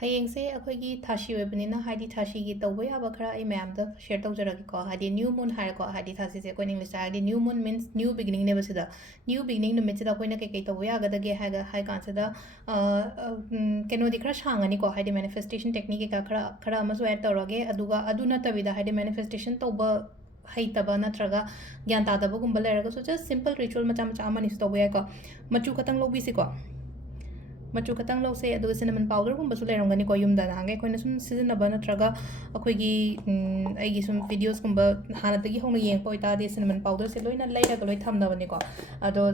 ꯍꯌꯦꯡꯁꯦ ꯑꯩꯈꯣꯏꯒꯤ ꯊꯥꯁꯤ ꯑꯣꯏꯕꯅꯤꯅ ꯍꯥꯏꯗꯤ ꯊꯥꯁꯤꯒꯤ ꯇꯧꯕ ꯌꯥꯕ ꯈꯔ ꯑꯩ ꯃꯌꯥꯝꯗ ꯁꯦꯌꯔ ꯇꯧꯖꯔꯛꯒꯦꯀꯣ ꯍꯥꯏꯗꯤ ꯅ꯭ꯌꯨ ꯃꯨꯟ ꯍꯥꯏꯔꯦꯀꯣ ꯍꯥꯏꯗꯤ ꯊꯥꯁꯤꯁꯦ ꯑꯩꯈꯣꯏꯅ ꯏꯪꯂꯤꯁꯇ ꯍꯥꯏꯔꯗꯤ ꯅ꯭ꯌꯨ ꯃꯨꯟ ꯃꯤꯟꯁ ꯅ꯭ꯌू ꯕꯤꯒꯤꯅꯤꯡꯅꯦꯕ ꯁꯤꯗ ꯅ꯭ꯌू ꯕꯤꯒꯤꯅꯤꯡ ꯅꯨꯃꯤꯠꯁꯤꯗ ꯑꯩꯈꯣꯏꯅ ꯀꯩ ꯇꯧꯕ ꯌꯥꯒꯗꯒꯦ ꯍꯥꯏ ꯀꯥꯟꯁꯤꯗ ꯀꯩꯅꯣꯗꯤ ꯈꯔ ꯁꯥꯡꯉꯅꯤꯀꯣ ꯍꯥꯏꯗꯤ ꯃꯦꯅꯤꯐꯦꯁꯇꯦꯁꯟ ꯇꯦꯛꯅꯤꯛ ꯀꯩꯀꯥ ꯈꯔ ꯑꯃꯁꯨ ꯑꯦꯗ ꯇꯧꯔꯒꯦ ꯑꯗꯨꯒ ꯑꯗꯨ ꯅꯠꯇꯕꯤꯗ ꯍꯥꯏꯗꯤ ꯃꯦꯅꯤꯐꯦꯁꯇꯦꯁꯟ ꯇꯧꯕ ꯍꯩꯇꯕ ꯅꯠꯇ꯭ꯔꯒ ꯒ꯭ꯌꯥꯟ ꯇꯥꯗꯕꯒꯨꯝꯕ ꯂꯩꯔꯒꯁꯨ ꯖꯁ ꯁꯤꯝꯄꯜ ꯔꯤꯆꯨꯋꯦꯜ ꯃꯆꯥ ꯃꯆꯥ ꯑꯃꯅꯤꯁꯨ ꯇꯧꯕ ꯌꯥꯏꯀꯣ ꯃꯆꯨ ꯈꯛꯇꯪ ꯂꯧꯕꯤꯁꯤꯀꯣ ꯃꯆꯨ ꯈꯛꯇꯪ ꯂꯧꯁꯦ ꯑꯗꯨꯒ ꯁꯤꯅꯃꯟ ꯄꯥꯎꯗꯔꯒꯨꯝꯕꯁꯨ ꯂꯩꯔꯝꯒꯅꯤꯀꯣ ꯌꯨꯝꯗ ꯅꯍꯥꯟꯒꯩ ꯑꯩꯈꯣꯏꯅ ꯁꯨꯝ ꯁꯤꯖꯤꯟꯅꯕ ꯅꯠꯇ꯭ꯔꯒ ꯑꯩꯈꯣꯏꯒꯤ ꯑꯩꯒꯤ ꯁꯨꯝ ꯚꯤꯗꯤꯑꯣꯁꯀꯨꯝꯕ ꯍꯥꯟꯅꯗꯒꯤ ꯍꯧꯅ ꯌꯦꯡꯉꯛꯄ ꯑꯣꯏꯇꯥꯔꯗꯤ ꯁꯤꯅꯃꯟ ꯄꯥꯎꯗꯔꯁꯦ ꯂꯣꯏꯅ ꯂꯩꯔꯒ ꯂꯣꯏ ꯊꯝꯅꯕꯅꯤꯀꯣ ꯑꯗꯣ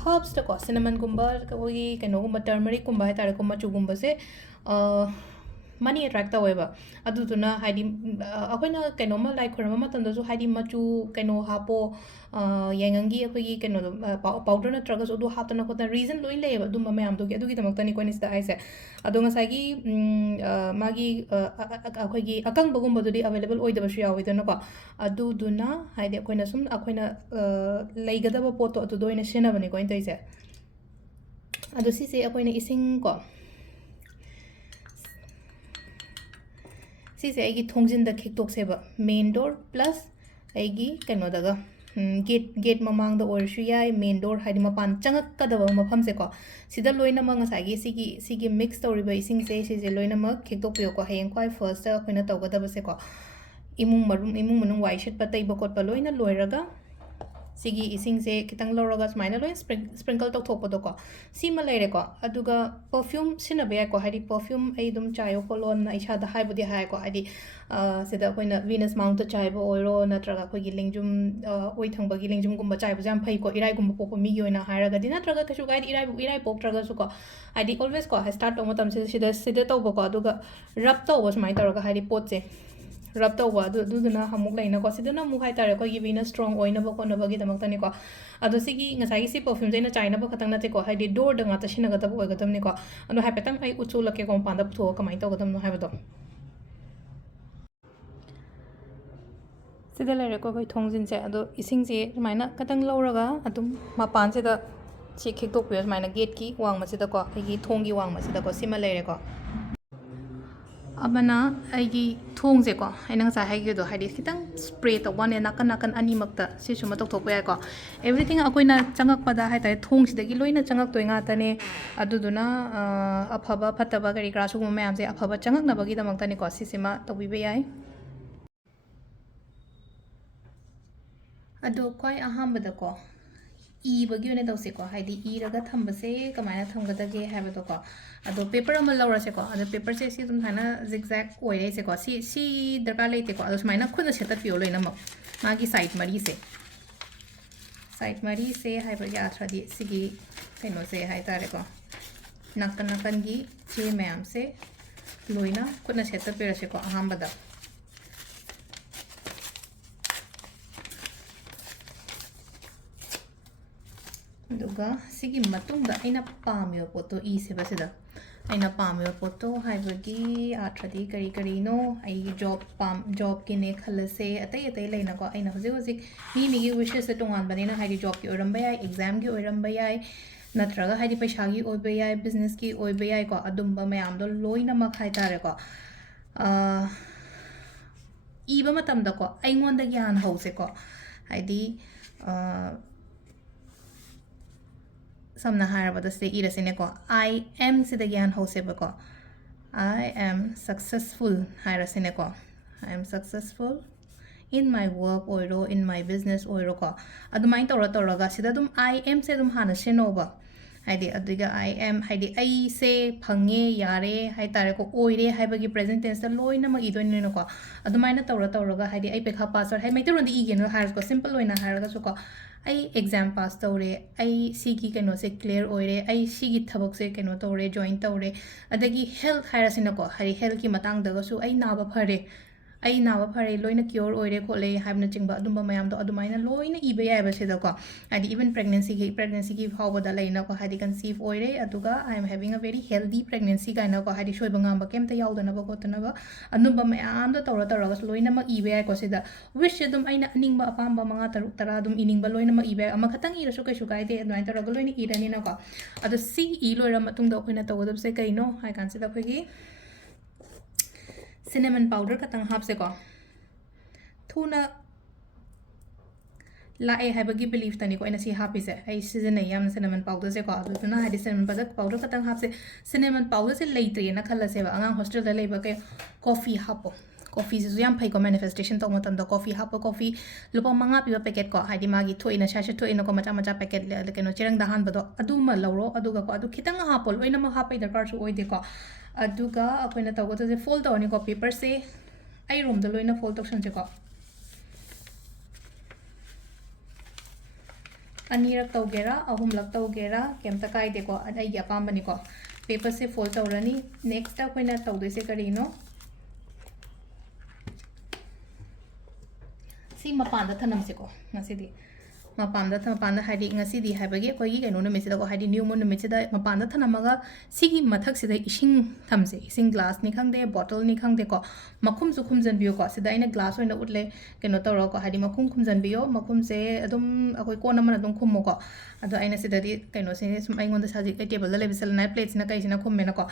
ꯍꯔꯕꯁꯇꯀꯣ ꯁꯤꯅꯃꯟꯒꯨꯝꯕ ꯑꯩꯈꯣꯏꯒꯤ ꯀꯩꯅꯣꯒꯨꯝꯕ ꯇꯔꯃꯔꯤꯛꯀꯨꯝꯕ ꯍꯥꯏꯇꯥꯔꯦꯀꯣ ꯃꯆꯨꯒꯨꯝꯕꯁꯦ ꯃꯅꯤ ꯑꯦꯇ꯭ꯔꯦꯛ ꯇꯧꯋꯦꯕ ꯑꯗꯨꯗꯨꯅ ꯍꯥꯏꯗꯤ ꯑꯩꯈꯣꯏꯅ ꯀꯩꯅꯣꯝꯃ ꯂꯥꯏ ꯈꯣꯏꯔꯝꯕ ꯃꯇꯝꯗꯁꯨ ꯍꯥꯏꯗꯤ ꯃꯆꯨ ꯀꯩꯅꯣ ꯍꯥꯞꯄꯣ ꯌꯥꯏꯉꯪꯒꯤ ꯑꯩꯈꯣꯏꯒꯤ ꯀꯩꯅꯣꯗꯣ ꯄꯥꯎꯗꯔ ꯅꯠꯇ꯭ꯔꯒꯁꯨ ꯑꯗꯨ ꯍꯥꯞꯇꯅ ꯈꯣꯠꯇꯅ ꯔꯤꯖꯟ ꯂꯣꯏ ꯂꯩꯌꯦꯕ ꯑꯗꯨꯝꯕ ꯃꯌꯥꯝꯗꯨꯒꯤ ꯑꯗꯨꯒꯤꯗꯃꯛꯇꯅꯤꯀꯣ ꯑꯩꯅ ꯁꯤꯗ ꯍꯥꯏꯁꯦ ꯑꯗꯣ ꯉꯁꯥꯏꯒꯤ ꯃꯥꯒꯤ ꯑꯩꯈꯣꯏꯒꯤ ꯑꯀꯪꯕꯒꯨꯝꯕꯗꯨꯗꯤ ꯑꯦꯕꯥꯏꯂꯦꯕꯜ ꯑꯣꯏꯗꯕꯁꯨ ꯌꯥꯎꯋꯤꯗꯅꯀꯣ ꯑꯗꯨꯗꯨꯅ ꯍꯥꯏꯗꯤ ꯑꯩꯈꯣꯏꯅ ꯁꯨꯝ ꯑꯩꯈꯣꯏꯅ ꯂꯩꯒꯗꯕ ꯄꯣꯠꯇꯣ ꯑꯗꯨꯗ ꯑꯣꯏꯅ ꯁꯤꯖꯤꯟꯅꯕꯅꯤꯀꯣ ꯑꯩꯅ ꯇꯧꯔꯤꯁꯦ ꯑꯗꯣ ꯁꯤꯁꯦ ꯑꯩꯈꯣꯏꯅ ꯏꯁꯤꯡ ꯀꯣ ꯁꯤꯁꯦ ꯑꯩꯒꯤ ꯊꯣꯡꯖꯤꯟꯗ ꯈꯤꯛꯇꯣꯛꯁꯦꯕ ꯃꯦꯟ ꯗꯣꯔ ꯄ꯭ꯂꯁ ꯑꯩꯒꯤ ꯀꯩꯅꯣꯗꯒ ꯒꯦꯠ ꯃꯃꯥꯡꯗ ꯑꯣꯏꯔꯁꯨ ꯌꯥꯏ ꯃꯦꯟ ꯗꯣꯔ ꯍꯥꯏꯗꯤ ꯃꯄꯥꯟ ꯆꯪꯉꯛꯀꯗꯕ ꯃꯐꯝꯁꯦꯀꯣ ꯁꯤꯗ ꯂꯣꯏꯅꯃꯛ ꯉꯁꯥꯏꯒꯤ ꯁꯤꯒꯤ ꯃꯤꯛꯁ ꯇꯧꯔꯤꯕ ꯏꯁꯤꯡꯁꯦ ꯁꯤꯁꯦ ꯂꯣꯏꯅꯃꯛ ꯈꯤꯛꯇꯣꯛꯄꯤꯌꯣꯀꯣ ꯍꯌꯦꯡ ꯈ꯭ꯋꯥꯏ ꯐꯔꯁꯇ ꯑꯩꯈꯣꯏꯅ ꯇꯧꯒꯗꯕꯁꯦꯀꯣ ꯏꯃꯨꯡ ꯃꯅꯨꯡ ꯋꯥꯏ ꯁꯤꯠꯄ ꯇꯩꯕ ꯈꯣꯠꯄ ꯂꯣꯏꯅ ꯂꯣꯏꯔꯒ ꯁꯤꯒꯤ ꯏꯁꯤꯡꯁꯦ ꯈꯤꯇꯪ ꯂꯧꯔꯒ ꯁꯨꯃꯥꯏꯅ ꯂꯣꯏ ꯁ꯭ꯄ꯭ꯔꯤꯡꯀꯜ ꯇꯧꯊꯣꯛꯄꯗꯣꯀꯣ ꯁꯤꯃ ꯂꯩꯔꯦꯀꯣ ꯑꯗꯨꯒ ꯄꯔꯐ꯭ꯌꯨꯝ ꯁꯤꯖꯤꯟꯅꯕ ꯌꯥꯏꯀꯣ ꯍꯥꯏꯗꯤ ꯄꯔꯐ꯭ꯌꯨꯝ ꯑꯩ ꯑꯗꯨꯝ ꯆꯥꯏꯌꯣ ꯈꯣꯠꯂꯣꯅ ꯏꯁꯥꯗ ꯍꯥꯏꯕꯨꯗꯤ ꯍꯥꯏꯀꯣ ꯍꯥꯏꯗꯤ ꯁꯤꯗ ꯑꯩꯈꯣꯏꯅ ꯚꯤꯅꯁ ꯃꯥꯎꯟꯇ ꯆꯥꯏꯕ ꯑꯣꯏꯔꯣ ꯅꯠꯇ꯭ꯔꯒ ꯑꯩꯈꯣꯏꯒꯤ ꯂꯦꯡꯖꯨꯝ ꯑꯣꯏ ꯊꯪꯕꯒꯤ ꯂꯦꯡꯖꯨꯝꯒꯨꯝꯕ ꯆꯥꯏꯕꯁꯦ ꯌꯥꯝ ꯐꯩꯀꯣ ꯏꯔꯥꯏꯒꯨꯝꯕ ꯄꯣꯛꯄ ꯃꯤꯒꯤ ꯑꯣꯏꯅ ꯍꯥꯏꯔꯒꯗꯤ ꯅꯠꯇ꯭ꯔꯒ ꯀꯩꯁꯨ ꯀꯥꯏꯗꯦ ꯏꯔꯥꯏ ꯄꯣꯛꯇ꯭ꯔꯒꯁꯨꯀꯣ ꯍꯥꯏꯗꯤ ꯑꯣꯜꯋꯦꯁ ꯀꯣ ꯁ꯭ꯇꯥꯔꯠ ꯇꯧꯕ ꯃꯇꯝꯁꯤꯗ ꯁꯤꯗ ꯇꯧꯕꯀꯣ ꯑꯗꯨꯒ ꯔꯕ ꯇꯧꯕ ꯁꯨꯃꯥꯏꯅ ꯇꯧꯔꯒ ꯍꯥꯏꯗꯤ ꯄꯣꯠꯁꯦ ꯔꯕ ꯇꯧꯕ ꯑꯗꯨꯗꯨꯅ ꯑꯃꯨꯛ ꯂꯩꯅꯀꯣ ꯁꯤꯗꯅ ꯑꯃꯨꯛ ꯍꯥꯏꯇꯥꯔꯦ ꯑꯩꯈꯣꯏꯒꯤ ꯚꯤꯅꯁ ꯁ꯭ꯇ꯭ꯔꯣꯡ ꯑꯣꯏꯅꯕ ꯈꯣꯠꯅꯕꯒꯤꯗꯃꯛꯇꯅꯤꯀꯣ ꯑꯗꯣ ꯁꯤꯒꯤ ꯉꯁꯥꯏꯒꯤ ꯁꯤ ꯄꯔꯐ꯭ꯌꯨꯝꯁꯦ ꯑꯩꯅ ꯆꯥꯏꯅꯕ ꯈꯛꯇꯪ ꯅꯠꯇꯦꯀꯣ ꯍꯥꯏꯗꯤ ꯗꯣꯔꯗ ꯉꯥꯛꯇ ꯁꯤꯖꯤꯟꯅꯒꯗꯕ ꯑꯣꯏꯒꯗꯕꯅꯤꯀꯣ ꯑꯗꯣ ꯍꯥꯏꯐꯦꯠꯇꯪ ꯑꯩ ꯎꯠꯊꯣꯛꯂꯛꯀꯦꯀꯣ ꯃꯄꯥꯟꯗ ꯄꯨꯊꯣꯛꯑꯒ ꯀꯃꯥꯏꯅ ꯇꯧꯒꯗꯕꯅꯣ ꯍꯥꯏꯕꯗꯣ ꯁꯤꯗ ꯂꯩꯔꯦꯀꯣ ꯑꯩꯈꯣꯏ ꯊꯣꯡꯖꯤꯟꯁꯦ ꯑꯗꯣ ꯏꯁꯤꯡꯁꯦ ꯁꯨꯃꯥꯏꯅ ꯈꯤꯇꯪ ꯂꯧꯔꯒ ꯑꯗꯨꯝ ꯃꯄꯥꯟꯁꯤꯗ ꯁꯤ ꯈꯤꯛꯇꯣꯛꯄꯤꯌꯣ ꯁꯨꯃꯥꯏꯅ ꯒꯦꯠꯀꯤ ꯋꯥꯡꯃꯁꯤꯗꯀꯣ ꯑꯩꯒꯤ ꯊꯣꯡꯒꯤ ꯋꯥꯡꯃꯁꯤꯗꯀꯣ ꯁꯤꯃ ꯂꯩꯔꯦꯀꯣ ꯑꯃꯅ ꯑꯩꯒꯤ ꯊꯣꯡꯁꯦꯀꯣ ꯑꯩꯅ ꯉꯁꯥꯏ ꯍꯥꯏꯈꯤꯕꯗꯣ ꯍꯥꯏꯗꯤ ꯈꯤꯇꯪ ꯁ꯭ꯄ꯭ꯔꯦ ꯇꯧꯕꯅꯦ ꯅꯥꯀꯟ ꯑꯅꯤꯃꯛꯇ ꯁꯤꯁꯨꯃ ꯇꯧꯊꯣꯛꯄ ꯌꯥꯏꯀꯣ ꯑꯦꯕ꯭ꯔꯤꯊꯤꯡ ꯑꯩꯈꯣꯏꯅ ꯆꯪꯉꯛꯄꯗ ꯍꯥꯏꯇꯥꯔꯦ ꯊꯣꯡꯁꯤꯗꯒꯤ ꯂꯣꯏꯅ ꯆꯪꯉꯛꯇꯣꯏ ꯉꯥꯛꯇꯅꯦ ꯑꯗꯨꯗꯨꯅ ꯑꯐꯕ ꯐꯠꯇꯕ ꯀꯔꯤ ꯀꯔꯥ ꯁꯤꯒꯨꯝꯕ ꯃꯌꯥꯝꯁꯦ ꯑꯐꯕ ꯆꯪꯉꯛꯅꯕꯒꯤꯗꯃꯛꯇꯅꯤꯀꯣ ꯁꯤꯁꯤꯃ ꯇꯧꯕꯤꯕ ꯌꯥꯏ ꯑꯗꯣ ꯈ꯭ꯋꯥꯏ ꯑꯍꯥꯟꯕꯗꯀꯣ ꯏꯕꯒꯤ ꯑꯣꯏꯅ ꯇꯧꯁꯦꯀꯣ ꯍꯥꯏꯗꯤ ꯏꯔꯒ ꯊꯝꯕꯁꯦ ꯀꯃꯥꯏꯅ ꯊꯝꯒꯗꯒꯦ ꯍꯥꯏꯕꯗꯣꯀꯣ ꯑꯗꯣ ꯄꯦꯄꯔ ꯑꯃ ꯂꯧꯔꯁꯦꯀꯣ ꯑꯗꯣ ꯄꯦꯄꯔꯁꯦ ꯁꯤ ꯑꯗꯨꯝ ꯁꯨꯃꯥꯏꯅ ꯖꯤꯛꯖꯦꯛ ꯑꯣꯏꯔꯛꯏꯁꯦꯀꯣ ꯁꯤ ꯗꯔꯀꯥꯔ ꯂꯩꯇꯦꯀꯣ ꯑꯗꯣ ꯁꯨꯃꯥꯏꯅ ꯈꯨꯠꯅ ꯁꯦꯠꯇꯠꯄꯤꯌꯣ ꯂꯣꯏꯅꯃꯛ ꯃꯥꯒꯤ ꯁꯥꯏꯠ ꯃꯔꯤꯁꯦ ꯁꯥꯏꯠ ꯃꯔꯤꯁꯦ ꯍꯥꯏꯕꯒꯤ ꯑꯥꯊ꯭ꯔꯗꯤ ꯁꯤꯒꯤ ꯀꯩꯅꯣꯁꯦ ꯍꯥꯏꯇꯥꯔꯦꯀꯣ ꯅꯥꯀꯟꯒꯤ ꯆꯦ ꯃꯌꯥꯝꯁꯦ ꯂꯣꯏꯅ ꯈꯨꯠꯅ ꯁꯦꯠꯇꯠꯄꯤꯔꯁꯦꯀꯣ ꯑꯍꯥꯟꯕꯗ ꯑꯗꯨꯒ ꯁꯤꯒꯤ ꯃꯇꯨꯡꯗ ꯑꯩꯅ ꯄꯥꯝꯃꯤꯕ ꯄꯣꯠꯇꯣ ꯏꯁꯦꯕ ꯁꯤꯗ ꯑꯩꯅ ꯄꯥꯝꯃꯤꯕ ꯄꯣꯠꯇꯣ ꯍꯥꯏꯕꯒꯤ ꯑꯥꯊ꯭ꯔꯗꯤ ꯀꯔꯤꯅꯣ ꯑꯩꯒꯤ ꯖꯣꯕꯀꯤꯅꯦ ꯈꯜꯂꯁꯦ ꯑꯇꯩ ꯂꯩꯅꯀꯣ ꯑꯩꯅ ꯍꯧꯖꯤꯛ ꯃꯤꯒꯤ ꯋꯤꯁꯦꯁꯁꯦ ꯇꯣꯉꯥꯟꯕꯅꯤꯅ ꯍꯥꯏꯗꯤ ꯖꯣꯕꯀꯤ ꯑꯣꯏꯔꯝꯕ ꯌꯥꯏ ꯑꯦꯛꯖꯥꯝꯒꯤ ꯑꯣꯏꯔꯝꯕ ꯌꯥꯏ ꯅꯠꯇ꯭ꯔꯒ ꯍꯥꯏꯗꯤ ꯄꯩꯁꯥꯒꯤ ꯑꯣꯏꯕ ꯌꯥꯏ ꯕꯤꯖꯤꯅꯦꯁꯀꯤ ꯑꯣꯏꯕ ꯌꯥꯏꯀꯣ ꯑꯗꯨꯝꯕ ꯃꯌꯥꯝꯗꯣ ꯂꯣꯏꯅꯃꯛ ꯍꯥꯏꯇꯥꯔꯦꯀꯣ ꯏꯕ ꯃꯇꯝꯗꯀꯣ ꯑꯩꯉꯣꯟꯗꯒꯤ ꯍꯥꯟꯅ ꯍꯧꯁꯦꯀꯣ ꯍꯥꯏꯗꯤ ꯁꯝꯅ ꯍꯥꯏꯔꯕꯗ ꯁꯤꯗ ꯏꯔꯁꯤꯅꯦꯀꯣ I am ꯁꯤꯗꯒꯤ ꯍꯥꯟꯅ ꯍꯧꯁꯦꯕꯀꯣ I am successful ꯍꯥꯏꯔꯁꯤꯅꯦꯀꯣ I am successful in my work ꯑꯣꯏꯔꯣ in my business ꯑꯣꯏꯔꯣꯀꯣ ꯑꯗꯨꯃꯥꯏꯅ ꯇꯧꯔꯒ ꯁꯤꯗ ꯑꯗꯨꯝ I am ꯁꯦ ꯑꯗꯨꯝ ꯍꯥꯟꯅ ꯁꯤꯖꯤꯟꯅꯧꯕ ꯍꯥꯏꯗꯤ ꯑꯗꯨꯒ I am ꯍꯥꯏꯗꯤ ꯑꯩꯁꯦ ꯐꯪꯉꯦ ꯌꯥꯔꯦ ꯍꯥꯏꯇꯥꯔꯦꯀꯣ ꯑꯣꯏꯔꯦ ꯍꯥꯏꯕꯒꯤ ꯄ꯭ꯔꯦꯖꯦꯟ ꯇꯦꯟꯁꯇ ꯂꯣꯏꯅꯃꯛ ꯏꯗꯣꯏꯅꯤꯅꯀꯣ ꯑꯗꯨꯃꯥꯏꯅ ꯇꯧꯔꯒ ꯍꯥꯏꯗꯤ ꯑꯩ ꯄꯩꯈꯥ ꯄꯥꯁ ꯇꯧꯔꯦ ꯍꯥꯏꯗꯤ ꯃꯩꯇꯩꯂꯣꯟꯗ ꯏꯒꯦꯅ ꯍꯥꯏꯔꯁꯨꯀꯣ ꯁꯤꯝꯄꯜ ꯑꯣꯏꯅ ꯍꯥꯏꯔꯒꯁꯨꯀꯣ ꯑꯩ ꯑꯦꯛꯖꯥꯝ ꯄꯥꯁ ꯇꯧꯔꯦ ꯑꯩ ꯁꯤꯒꯤ ꯀꯩꯅꯣꯁꯦ ꯀ꯭ꯂꯤꯌꯔ ꯑꯣꯏꯔꯦ ꯑꯩ ꯁꯤꯒꯤ ꯊꯕꯛꯁꯦ ꯀꯩꯅꯣ ꯇꯧꯔꯦ ꯖꯣꯏꯟ ꯇꯧꯔꯦ ꯑꯗꯒꯤ ꯍꯦꯜꯊ ꯍꯥꯏꯔꯁꯤꯅꯀꯣ ꯍꯥꯏꯗꯤ ꯍꯦꯜꯊꯀꯤ ꯃꯇꯥꯡꯗꯒꯁꯨ ꯑꯩ ꯅꯥꯕ ꯐꯔꯦ ꯂꯣꯏꯅ ꯀ꯭ꯌꯣꯔ ꯑꯣꯏꯔꯦ ꯈꯣꯠꯂꯦ ꯍꯥꯏꯕꯅꯆꯤꯡꯕ ꯑꯗꯨꯝꯕ ꯃꯌꯥꯝꯗꯣ ꯑꯗꯨꯃꯥꯏꯅ ꯂꯣꯏꯅ ꯏꯕ ꯌꯥꯏꯕ ꯁꯤꯗꯀꯣ ꯍꯥꯏꯗꯤ ꯏꯚꯟ ꯄ꯭ꯔꯦꯒꯅꯦꯟꯁꯤꯒꯤ ꯐꯥꯎꯕꯗ ꯂꯩꯅꯀꯣ ꯍꯥꯏꯗꯤ ꯀꯟꯁꯤꯞ ꯑꯣꯏꯔꯦ ꯑꯗꯨꯒ ꯑꯥꯏ ꯑꯦꯝ ꯍꯦꯕꯤꯡ ꯑ ꯚꯦꯔꯤ ꯍꯦꯜꯗꯤ ꯄ꯭ꯔꯦꯒꯅꯦꯟꯁꯤ ꯀꯥꯏꯅꯀꯣ ꯍꯥꯏꯗꯤ ꯁꯣꯏꯕ ꯉꯥꯝꯕ ꯀꯩꯝꯇ ꯌꯥꯎꯗꯅꯕ ꯈꯣꯠꯇꯅꯕ ꯑꯗꯨꯝꯕ ꯃꯌꯥꯝꯗꯣ ꯇꯧꯔꯒꯁꯨ ꯂꯣꯏꯅꯃꯛ ꯏꯕ ꯌꯥꯏꯀꯣ ꯁꯤꯗ ꯋꯤꯁꯁꯦ ꯑꯗꯨꯝ ꯑꯩꯅ ꯑꯅꯤꯡꯕ ꯑꯄꯥꯝꯕ 5 6 10 ꯑꯗꯨꯝ ꯏꯅꯤꯡꯕ ꯂꯣꯏꯅꯃꯛ ꯏꯕ ꯌꯥꯏ ꯑꯃꯈꯛꯇꯪ ꯏꯔꯁꯨ ꯀꯩꯁꯨ ꯀꯥꯏꯗꯦ ꯑꯗꯨꯃꯥꯏꯅ ꯇꯧꯔꯒ ꯂꯣꯏꯅ ꯏꯔꯅꯤꯅꯀꯣ ꯑꯗꯣ ꯁꯤ ꯂꯣꯏꯔ ꯃꯇꯨꯡꯗ ꯑꯩꯈꯣꯏꯅ ꯇꯧꯒꯗꯕꯁꯦ ꯀꯩꯅꯣ ꯍꯥꯏ ꯀꯥꯟꯁꯤꯗ ꯑꯩꯈꯣꯏꯒꯤ cinnamon powder katang hapse ko thuna lae haibagi belief tani ko ina si happy se ai season ai yam cinnamon powder se ko aduna hadi cinnamon powder katang hapse cinnamon powder se leitre na khala se ba angang hostel da leiba ke coffee hapo coffee se yam phai ko manifestation to matam da coffee hapo coffee lupa manga piba packet ko hadi magi thoina sha sha thoina ko macha macha packet le ke no chirang da han bado adu ma lawro adu ga ko adu khitang hapo loina ma hapai da kar su oi de ko adu ga akoina taw ko se fold to ni ko paper se ai room da loina fold to san se ko अनीरक तौगेरा अहुमलक तौगेरा केमता कायदेको अदई अपामबनिको paper से fold तौरनी नेक्स्ट अखोइना तौदोइसे करिनो सी मपानदा थनमसेको ngasiदी मपानदा हाइदी ngasiदी हाइबगी कोई केनो नमिसिदा को हाइदी न्यू मून नमिसिदा मपानदा थनमगा सिगी मथक सिदा इसिंग थमसे इसिंग ग्लास नि खंगदे बॉटल नि खंगदे को मखुम सु खुमजन बियो को सिदा इन ग्लास ओइना उटले केनो तौरो को हाइदी मखुम खुमजन बियो मखुम से अदुम अकोई कोन मन अदुम खुमो को अदो आइना सिदादी केनो से सुम आइगोंदा साजि टेबल दा लेबिसल ना प्लेट्स ना काइसिना खुमेना को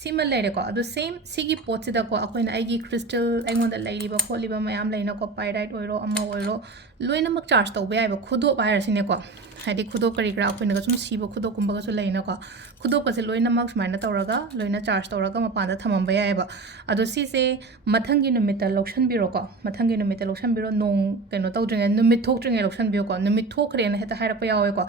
सिम लेरे को अदो सेम सिगी पोट सिदा को अकोइना आइगी क्रिस्टल आइगोंदा लेरिबा खोलिबा मयाम लेना को पाइराइट ओइरो अमा ओइरो लोइनमक चार्ज तौबे आइबा खुदो बायरसिने को हाइदी खुदो करी ग्रा अखोइना सुम सिबो खुदो कुंबगा सु लेना को खुदो कसे लोइनमक सुमाइना तौरगा लोइना चार्ज तौरगा मपानदा थमम बयाइबा अदो सिसे मथंगी नुमिता लोक्शन बिरो को मथंगी नुमिता लोक्शन बिरो नोंग केनो तौद्रिंगे नुमित थोक्ट्रिंगे लोक्शन बियो को नुमित थोक्रेना हेता हाइरपा यावे को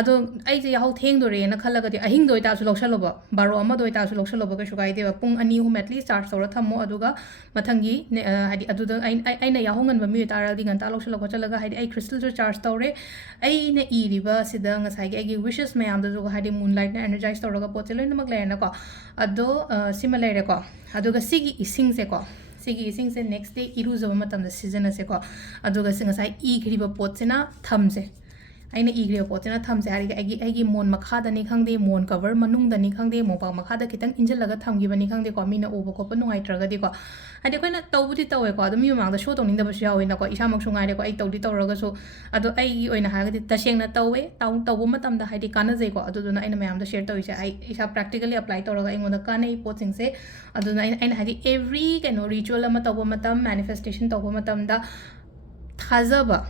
अदो आइजे याहौ थेंगदोरेना खलगदि अहिंग दोइ तासु लोक्शलोबा बारो अमा दोइ तासु लोक्शलोबा के सुगाइदेबा पुंग अनि हुम एटलीस्ट चार्ज तौरा थमो अदुगा मथंगी हाइदी अदुदा आइना याहौंगन बमी तारादि गंता लोक्शलोको चलगा हाइदी आई क्रिस्टल जो चार्ज तौरे आइना इरिबा सिदा ngसाइगे आइगे विशेस मयाम दजो हाइदी मूनलाइट ना एनर्जाइज तौरगा पोचे लोइनमक लेना को अदो सिमा लेरे को अदुगा सिगी इसिंग से को सिगी इसिंग से नेक्स्ट डे इरुजबा मतम द सीजन से को अदुगा सिंगसाइ इग्रिबा पोचेना थमसे अगर इग्रे पोचना थमसे है मोन मखादनी खादे मोन कवर मनुंगदनी खादे मोपा मखाद खितंग इंजलगा थमगिबनी खादे को मीना उब खोप नुंगाइत्रगदीको हाइदि अखोइना तौबुदि तौवेको अदुम युमांगदा शो तौनिंगदबसु यावेनाको इसामकसु गाइरेको आई तौदि तौरगसु अदो आई ओइना हागदि तसेंगना तौवे तौबो मतमदा हाइदि कानाजैको अदुदुना आइना मयामदा शेयर तौइसे आई इसा प्रैक्टिकली अप्लाई तौरगा आइंगोंदा कानै पोचिंगसे अदुना आइना हाइदि एवरी केनो रिचुअल अमा तौबो मतम मैनिफेस्टेशन तौबो मतमदा थाजबा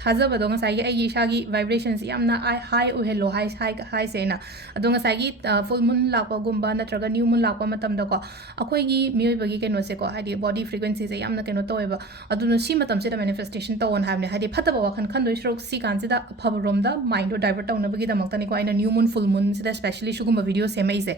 थाजबदो ngसाइगी आइगी इसागी वाइब्रेशंस यामना हाई ओहेलो हाई सेना अदो ngसाइगी फुल मून लापगुंबा नत्रगा न्यू मून लाप मतमदा को अखोइगी मियोइबगी केनो से को हाइदी बॉडी फ्रीक्वेंसी से यामना केनो तोएबा अदुनो सी मतम से मैनिफेस्टेशन तौन हाबने हाइदी फतबा वखन खनदोइ श्रोक सी कानसिदा फबरोमदा माइंड डाइवर्ट तौनबगी दमक्तनी को आइना न्यू मून फुल मून सिदा स्पेशली शुगुंबा वीडियो सेमैसे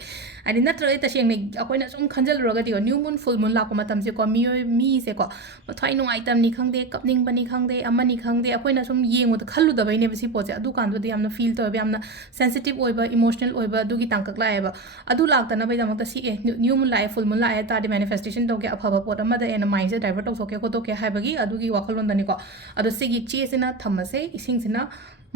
हाइदी नत्र तसेंगने अखोइना सुम खंजलरगदी न्यू मून फुल मून लाप मतम से को मियोइ मी से को मथाइ नुंगाइतम नि खंगदे कपनिंग बनी खंगदे अमनी खंगदे अखोइना सुम येंगोद खल्लुदबैने बसी पोचे अदु कांदोदि यामना फील तोबे यामना सेंसिटिव ओइबा इमोशनल ओइबा दुगी तांकक लाएबा अदु लाक्तना बैदमक्ता सी ए न्यू मून लाए फुल मून लाए तादि मैनिफेस्टेशन तोके अफबा पोट अमदा एना माइंड से डाइवर्ट तौसोके कोतोके हाइबगी अदुगी वाखलोंदनिको अदु सिगी चेसिना थमसे इसिंगसिना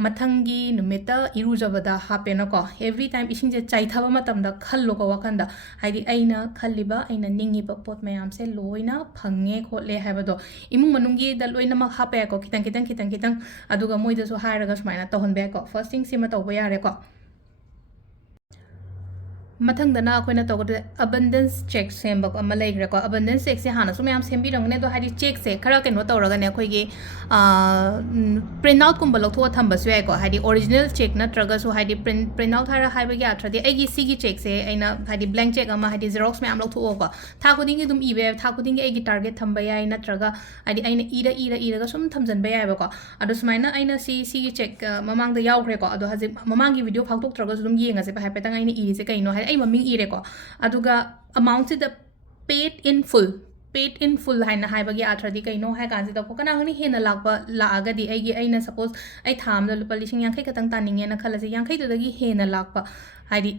मथंगी नुमिता इरुजबदा हापेनको एवरी टाइम इसिंगजे चाइथाबा मतमदा खल्लोको वखंदा हाइदी आइना खल्लिबा आइना निंगिबा पोट मयाम से लोइना फंगे खोले हाइबदो इमुंग मनुंगी द लोइना हापेको खितंग अदुगा मोइदसु हायरगा सुमाइना तहनबेको फर्स्ट थिंग सिमा तौबा यारेको मथंगदना अखोइना तौगदे अबंडेंस चेक सेमबक अमा लेग्रेको अबंडेंस चेक से हाना सु मयाम सेमबिरंगने दो हाइदी चेक से खरा केनो तौरगने अखोइगी प्रिंट आउट कुंबा लौथो थंबसु याइको हाइदी ओरिजिनल चेक नत्रगसु हाइदी प्रिंट आउट हारा हाइबगी आथ्रदि आइगी सिगी चेक से आइना हाइदी ब्लैंक चेक अमा हाइदी जेरोक्स मयाम लौथोको था खुदिंगी दुम इबे था खुदिंगी आइगी टारगेट थंबा याइ नत्रगा हाइदी आइना इरगा सुम थमजनबा याइबको अदो सुमाइना आइना सिगी चेक ममांगदा यावग्रेको अदो हाजि ममांगी वीडियो फाक्तोक्त्रगसु दुम येंगासे हाइपेतंग आइना इरिसे कइनो हाइ आई मम्मी इरेको अदुगा अमाउंट से द पेड इन फुल हाइना हाइबगी आथ्रदि कइनो हाइ कांसिदा को कनागनि हेना लाकबा लाअगदि आइगी आइना सपोज आई थामदा लुपा लिसिंग यांखै खतंग तानिंगेना खलसे यांखै दुदगी हेना लाकबा हाइदि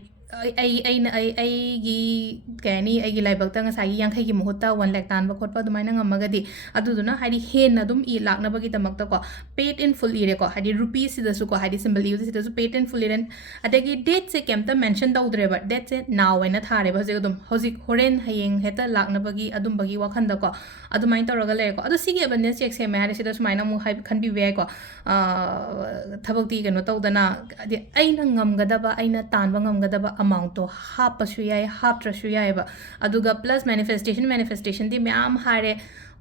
कैनी लाइबक यांखी की मुहूर्त 1 लाख तान खोप अदुमाइना हाइदी हेन अदुम इ लाक्नबगीदमक्ता को पेड इन फुल इरेको हाइदी रुपीस सिदसु को हाइदी सिंबल यूज सिदसु पेड इन फुल इरेन अदगी डेट से केमता मेंशन तौद्रेबा डेट से नाउ वेना थारेबा हजिक अदुम हजिक होरेन हयेंग हेता लाक्नबगी अदुमबगी वाखंदा को अदुमाइन तौरगा लेको अदु सिगे अबंडेंस चेक से मारे सिदा सुमाइना मु हाइ खनबि बेको थबक्ति कनो तौदना अदि आइना ngमगदबा आइना तानबा ngमगदबा amount to hapasu yai haptrasu yai ba aduga plus manifestation di myam hare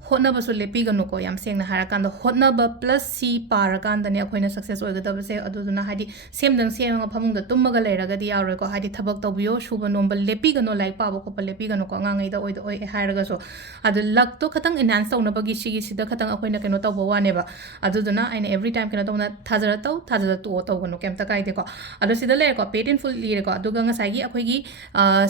hotna basu lepi ganu ko yam seng na hara kan hotna ba plus c para kan da ne akoina success oigada ba se aduduna hadi sem nga phamung da tumma ga lera ga di yauro ko hadi thabak tawbiyo shuba nomba lepi ganu like pa ba ko lepi ganu ko ngai da oi hara ga so adu luck to khatang enhance tawna ba gi sigi sida khatang akoina keno tawba wane ba aduduna aina every time keno tawna thajara to ganu kem ta kai de ko adu sida le ko paid in full li ko aduga nga sai gi akoi gi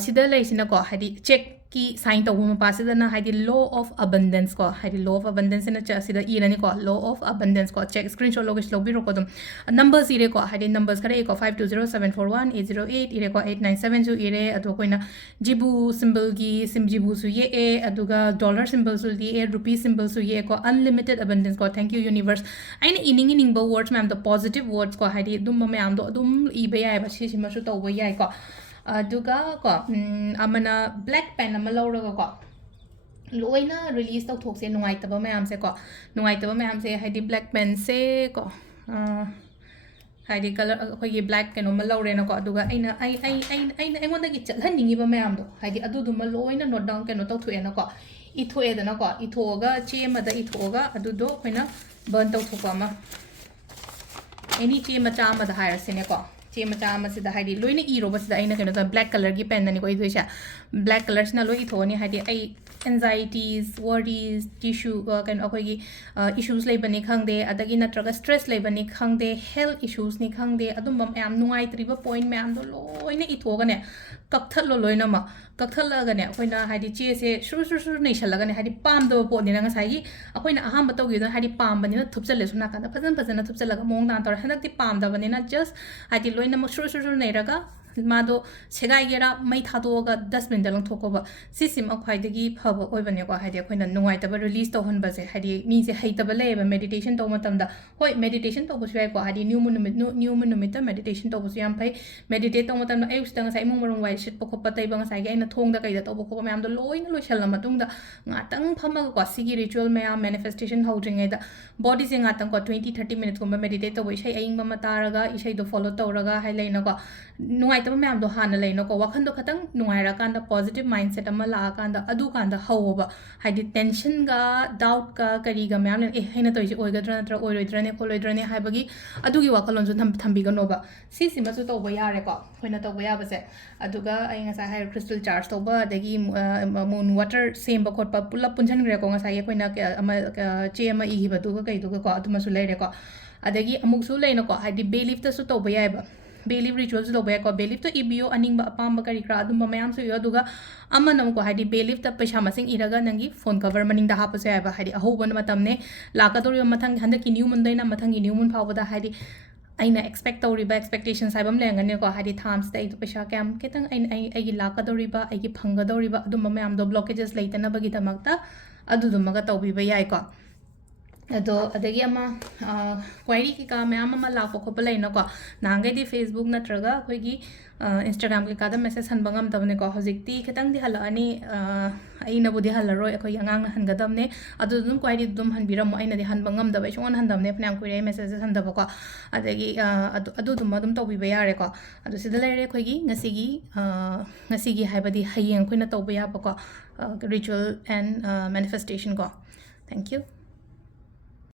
sida le sina ko hadi check ki sign to huma pasida na hadi law of abundance ko hadi law of abundance na cha sida irani ko law of abundance ko check screenshot logish lobby ro ko dum numbers ire ko hadi numbers kare ko 520741 ire ko 8972 ire adu koina jibu symbol gi sim jibu su ye e aduga dollar symbol su di e rupee symbol su ye ko unlimited abundance ko thank you universe aina ining ba words ma'am the positive words ko hadi dum ma am do dum ibe ya ba si ma su to bo yai ko aduga ko amana black pen ama lauraga ko loina release tau thok se nungai taba mayam se ko nungai taba mayam se haidi black pen se ko haidi color khoi gi black keno ma laure na ko aduga aina ngonda gi chalhaningi ba mayam do haidi adu dum loina note down keno tau thuena ko ithoe da na ko ithoga che ma da ithoga adu do khoina burn tau thokwa ma any che ma cha ma da hire se ne ko che macha ma sida haidi loina iro ba sida aina keno da black color gi pen ni ko idhoisha black colors na loi thoni haidi ai anxieties worries tissue kan akoi gi issues lei bani khangde adagi natraga stress lei bani khangde health issues ni khangde adum bam am nuai triba point me am do loina ithoga ne kakthal lo loina ma kakthal ga ne akoina haidi che se shuru nei shalaga ne haidi pam do po ni na ngasai gi akoina aham ba tawgi do haidi pam bani na thupchale suna ka da phazan thupchalaga mong dan tor hanak ti pam da bani na just haidi loina mo shuru nei raga मादो सेगाइगेरा मै थादोगा dustbin द लंथोकोबा सिसिम अखवाइदगी फब ओइबनेको हाइदे अखोइना नुंगाइतबा रिलीज तौहनबसे हाइदे मीसे हैतबा लेबा मेडिटेशन तौ मतमदा होय मेडिटेशन तौबसु याइको हाइदे न्यू मून नुमित मेडिटेशन तौबसु याम फै मेडिटेट तौ मतमदा Ayusta ngasai mung marung wai shit pokop patai ba ngasai aina thongda kaida tauba khoba mayam do loina loishala matungda ngatang phamaga ko sigi ritual mayam manifestation houdringai da body se ngatang ko 20-30 minutes ko meditate tau isai aing ba mataraga isai do follow tauraga hai leina ko nungai taba mayam do hana leina ko wakhan do khatang nungai ra kan da positive mindset ama la kan da adu kan da hoba haidi tension ga doubt ka kari ga mayam e haina to isi oigadra natra oiroidra ne kholoidra ne haiba gi adu gi wakalon ju thambi ga no ba si ma su to ba yare ko khoina to ba ya ba se aduga ai ngasai hai crystal charge to ba dagi moon water same ba khot pa pulap punjan gre ko ngasai khoina ama che ama i ba du ga kai du ga ko adu ma su leire ko adagi amuk su leina ko haidi belief ta su to ba ya ba belief rituals do ba ko belief to ibio aning ba apam ba kari kra adum ba mayam su yo aduga ama nam ko haidi belief ta paisa masing iraga nangi phone cover maning da hapa se ba haidi aho ban matam ne laka dor yo mathang handa ki new mun daina mathang ki new mun phaw da haidi aina expect toriba expectations saibam lengane ko haidi thams dai to paisa kam ketang ai gi laka doriba ai gi phanga doriba adum mayam do blockages leitana bagi tamakta adu dumaga tawbi ba yai ko ado adagi ama query ki ka mayam ama lakpo khopa leina ko nangai di facebook natraga khoi gi instagram ki ka da message han bangam tabne ko hojikti ketang di hala ani aina budi halaroi khoi angang na hangadam ne adu dum query dum han biram aina di han bangam da bai shon han dam ne phnyam query messages han da ko adagi adu dum tawbi ba yare ko adu sida leire khoi gi ngasi gi haibadi hayeng khoina tawba ya ba ko ritual and manifestation ko thank you